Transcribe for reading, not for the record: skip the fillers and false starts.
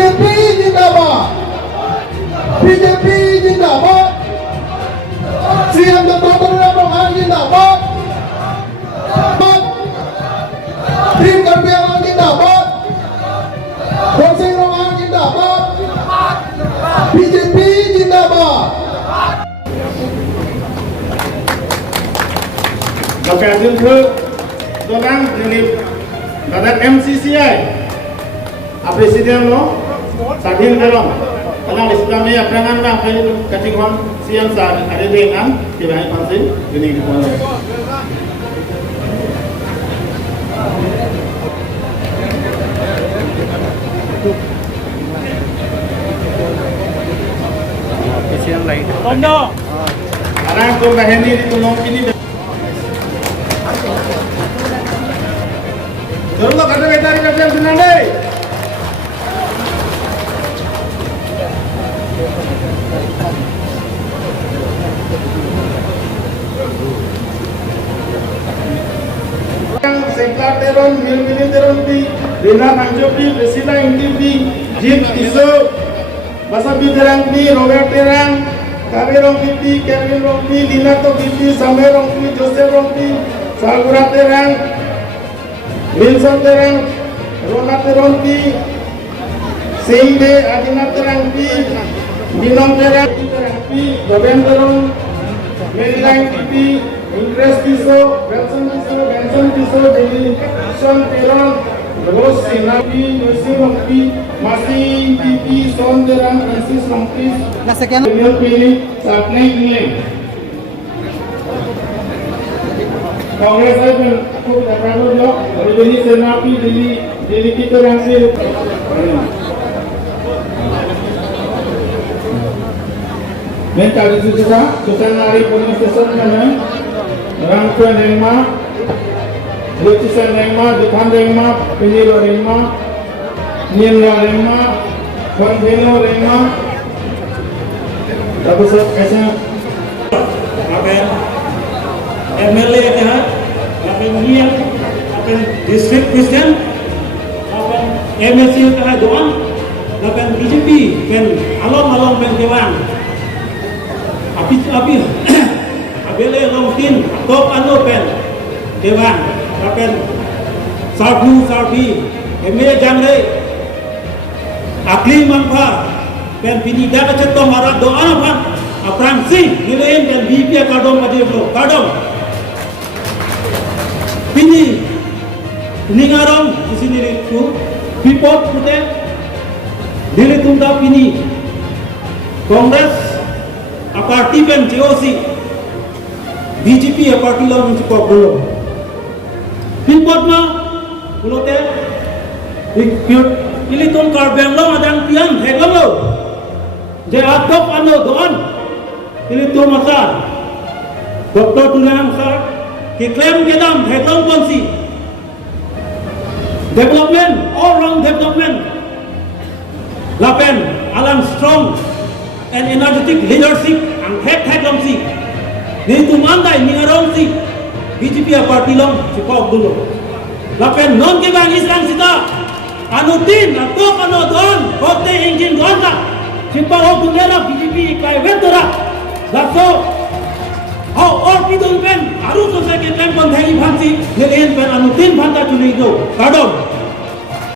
BJP जिंदाबाद, BJP जिंदाबाद, CM doctor मनोहर जिंदाबाद, टीम कर्मचारी जिंदाबाद, सिंह रोहान जिंदाबाद, बीजेपी जिंदाबाद। Bapak Junju Donang dari Badan MCCI Presiden lo Sadin dalam karena Islami aprangan na kay katingon siyan sa adidengan tibahay pansin gini ko. Siang lain. Tondo. Karena ko baheni ditulong kini. Turun kata betari kerja senang deh. Seklar teron, mil teron di, Rina Manjok di, Resina Intip di, Jim Tiso, Masabi terang di, Robert terang, Kabe rong di, Kevin rong di, Lina to di, Sambe rong di, Joseph rong di, Sagura terang, Wilson terang, Ronald terang di, Singde Adina terang di, Binong terang di, Boben terang, Maryland TV, Interest Tiso, Benson Tiso, Sean terang, Rose Sinapi, Nusi Mangpi, Masi TV, Son terang, Francis Mangpi, Daniel Pilih, Satney Ingling. Kaunggres saya pun aku dapat dulu, jadi Sinapi, jadi kita yang sih. Mereka di situ kita nari police station mana, rangkaian rema, lukisan rema, depan rema, penjuru rema, nienla rema, konveno rema, tapi sekarang apa MLA nya, apa nian, apa district Christian, apa MLC nya doang, apa BJP, kan alom kan dewan. Api abele longtin top ano pen dewan apen sarbi eme jamre akli mangpa pen pinida ka cetto mara do apa apransi nilen pen bipia kadom adiro kadom pini ningarom isini itu bipot pute dile tunda pini Kongres parti pen JOC BJP parti law నుంచి పబ్బులో pinpot ulote iliton karbeng lo adang tiang hegam lo je adop ano doan ilito masa Dr. Tunang sir ki claim kedam hegam konsi development all round development lapen alam strong and energetic leadership ang hek long si ni tumandai ni arong si BJP party long si pok dulu lapen non ke bang islam sita anutin atok ano don hote engine don ta si pok dulu BJP kai ventura laso how all people pen aru so se ke plan kon thai phansi ne pen anutin phanta chuli do kadom